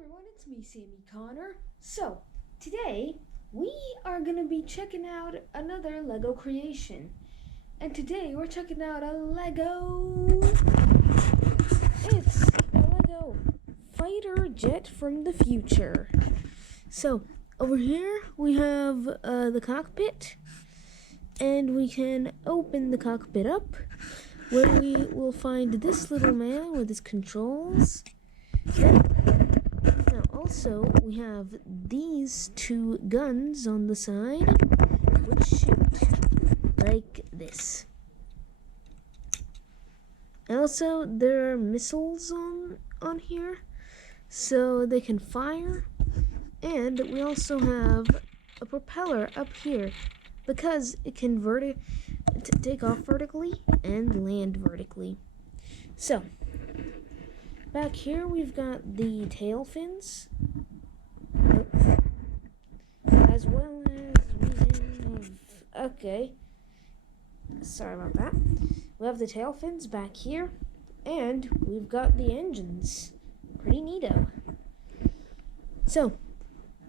everyone, it's me, Sammy Connor. So, today we are going to be checking out another LEGO creation. And today we're checking out a LEGO. It's a LEGO fighter jet from the future. So, over here we have the cockpit. And we can open the cockpit up, where we will find this little man with his controls. Now also, we have these two guns on the side, which shoot like this. And also, there are missiles on here, so they can fire. And we also have a propeller up here, because it can take off vertically and land vertically. So, back here we've got the tail fins, as well as sorry about that. We have the tail fins back here, and we've got the engines. Pretty neato. So,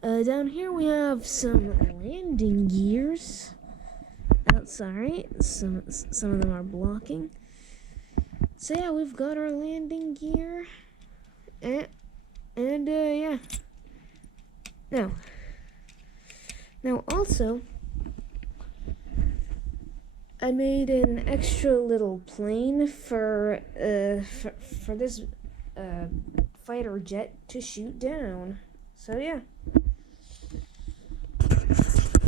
down here we have some landing gears. Oh, sorry, some of them are blocking. So yeah, we've got our landing gear, and yeah. Now also, I made an extra little plane for this fighter jet to shoot down. So yeah.